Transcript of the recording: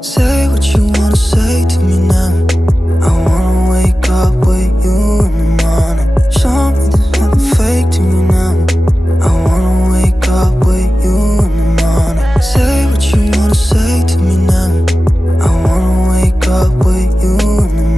Say what you wanna say to me now. I wanna wake up with you in the morning. Show me there's nothing fake to me now. I wanna wake up with you in the morning. Say what you wanna say to me now. I wanna wake up with you in the morning.